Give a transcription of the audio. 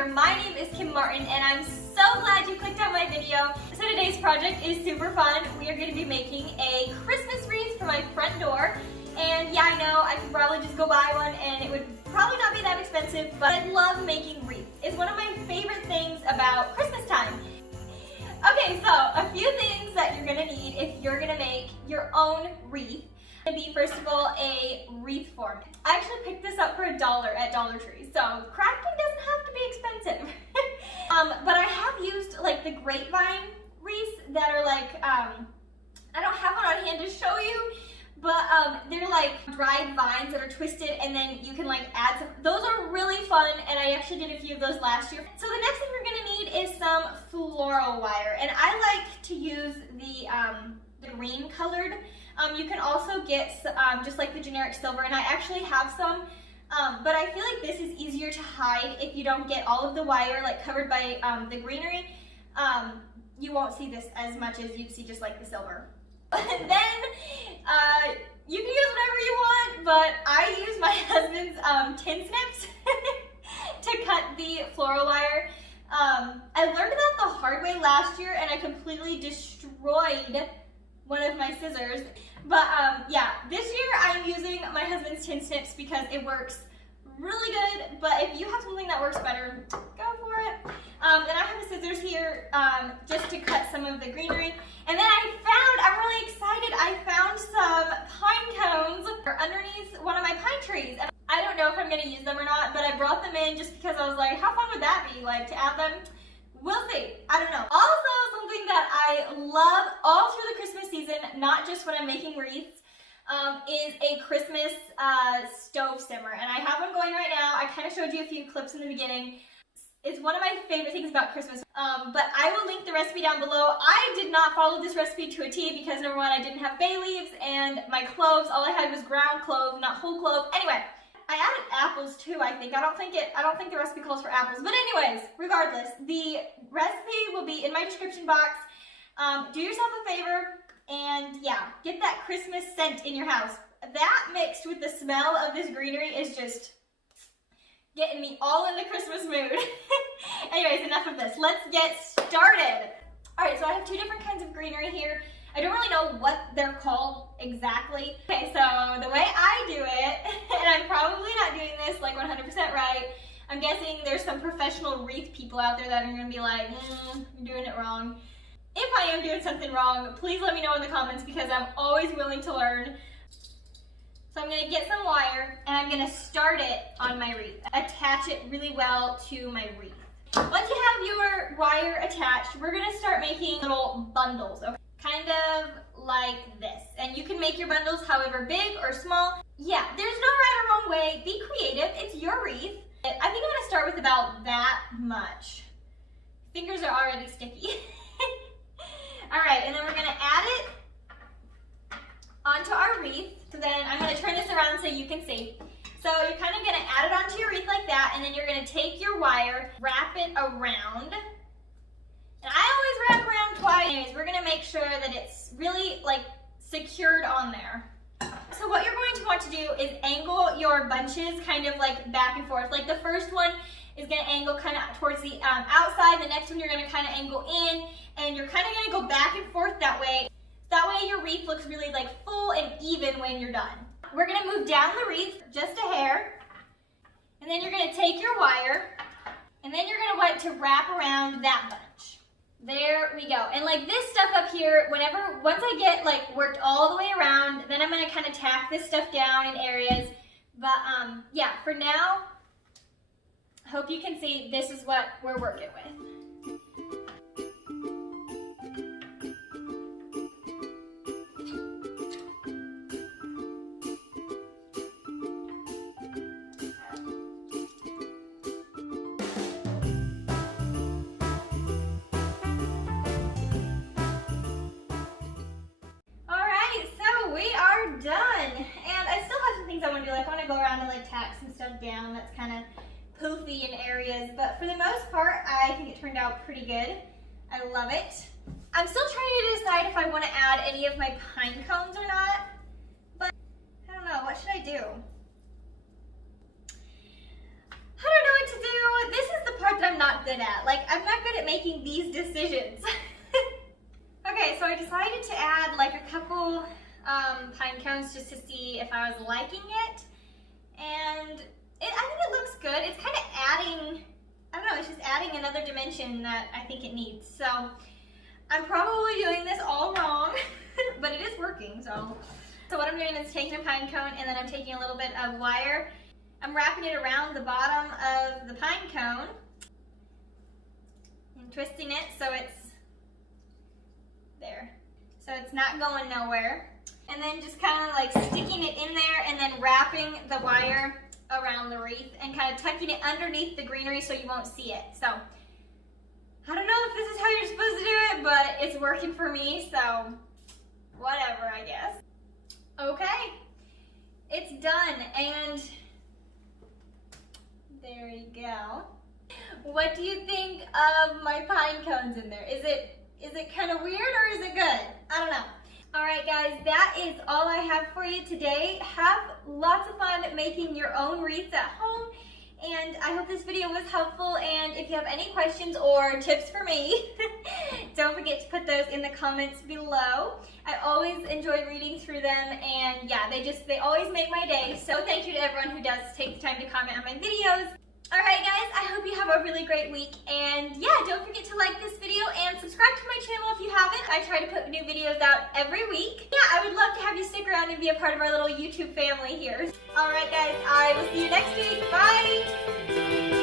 here. My name is Kim Martin and I'm so glad you clicked on my video. So today's project is super fun. We are going to be making a Christmas wreath for my front door. And yeah, I know I could probably just go buy one and it would probably not be that expensive, but I love making wreaths. It's one of my favorite things about Christmas time. Okay, so a few things that you're gonna need if you're gonna make your own wreath. It's gonna be, first of all, a wreath form. I actually picked this up for $1 at Dollar Tree, so crafting doesn't have to be expensive. But I have used like the grapevine wreaths that are like, I don't have one on hand to show you, but they're like dried vines that are twisted and then you can like add some. Those are really fun and I actually did a few of those last year. So the next thing we're gonna need is some floral wire, and I like to use the green colored. You can also get just like the generic silver, and I actually have some, but I feel like this is easier to hide if you don't get all of the wire like covered by the greenery. You won't see this as much as you'd see just like the silver. And then you can use whatever you want, but I use my husband's tin snips to cut the floral wire. I learned that the hard way last year and I completely destroyed one of my scissors. But yeah, this year I'm using my husband's tin snips because it works really good, but if you have something that works better, go for it. Then I have the scissors here just to cut some of the greenery. And then I'm really excited, I found some pine cones underneath one of my pine trees. And I don't know if I'm gonna use them or not, but I brought them in just because I was like, how fun would that be, like to add them? We'll see, I don't know. Also, something that I love all through the Christmas season, not just when I'm making wreaths, is a Christmas stove simmer. And I have one going right now. I kind of showed you a few clips in the beginning. It's one of my favorite things about Christmas, but I will link the recipe down below. I did not follow this recipe to a T because number one, I didn't have bay leaves, and my cloves, all I had was ground clove, not whole clove. Anyway, I added apples too, I think. I don't think the recipe calls for apples, but anyways, regardless, the recipe will be in my description box. Do yourself a favor and yeah, get that Christmas scent in your house. That mixed with the smell of this greenery is just getting me all in the Christmas mood. Anyways, enough of this. Let's get started. All right, so I have two different kinds of greenery here. I don't really know what they're called exactly. Okay, so the way I do it, and I'm probably not doing this like 100% right. I'm guessing there's some professional wreath people out there that are gonna be like, you're doing it wrong. If I am doing something wrong, please let me know in the comments because I'm always willing to learn. So I'm gonna get some wire and I'm gonna start it on my wreath. Attach it really well to my wreath. Once you have your wire attached, we're gonna start making little bundles, okay? Kind of like this. And you can make your bundles however big or small. Yeah, there's no right or wrong way. Be creative, it's your wreath. I think I'm gonna start with about that much. Fingers are already sticky. All right, and then we're gonna add it onto our wreath. So then I'm gonna turn this around so you can see. So you're kind of gonna add it onto your wreath like that, and then you're gonna take your wire, wrap it around. And I always wrap around twice. Anyways, we're gonna make sure that it's really like secured on there. So what you're going to want to do is angle your bunches kind of like back and forth. Like the first one is gonna angle kind of towards the outside. The next one you're gonna kind of angle in, and you're kind of gonna go back and forth that way. That way your wreath looks really like full and even when you're done. We're gonna move down the wreath just a hair, and then you're gonna take your wire, and then you're gonna want to wrap around that bunch. There we go. And like this stuff up here, once I get like worked all the way around, then I'm gonna kind of tack this stuff down in areas. But yeah, for now, hope you can see this is what we're working with. Done. And I still have some things I want to do. Like I want to go around and like tack some stuff down that's kind of poofy in areas, but for the most part I think it turned out pretty good. I love it. I'm still trying to decide if I want to add any of my pine cones or not, but I don't know. What should I do? I don't know what to do. This is the part that I'm good at. Like, I'm not good at making these decisions. Okay, so I decided to add like a couple pine cones just to see if I was liking it. And I think it looks good. It's kind of adding, I don't know, it's just adding another dimension that I think it needs. So I'm probably doing this all wrong, but it is working, so. So what I'm doing is taking a pine cone and then I'm taking a little bit of wire. I'm wrapping it around the bottom of the pine cone and twisting it so it's there. So it's not going nowhere. And then just kind of like sticking it in there and then wrapping the wire around the wreath and kind of tucking it underneath the greenery so you won't see it. So I don't know if this is how you're supposed to do it, but it's working for me, so whatever, I guess. Okay, it's done, and there you go. What do you think of my pine cones in there? Is it kind of weird or is it good? I don't know. All right, guys, that is all I have for you today. Have lots of fun making your own wreaths at home, and I hope this video was helpful, and if you have any questions or tips for me, don't forget to put those in the comments below. I always enjoy reading through them, and yeah, they always make my day, so thank you to everyone who does take the time to comment on my videos. Alright guys, I hope you have a really great week, and yeah, don't forget to like this video and subscribe to my channel if you haven't. I try to put new videos out every week. Yeah, I would love to have you stick around and be a part of our little YouTube family here. Alright guys, I will see you next week. Bye!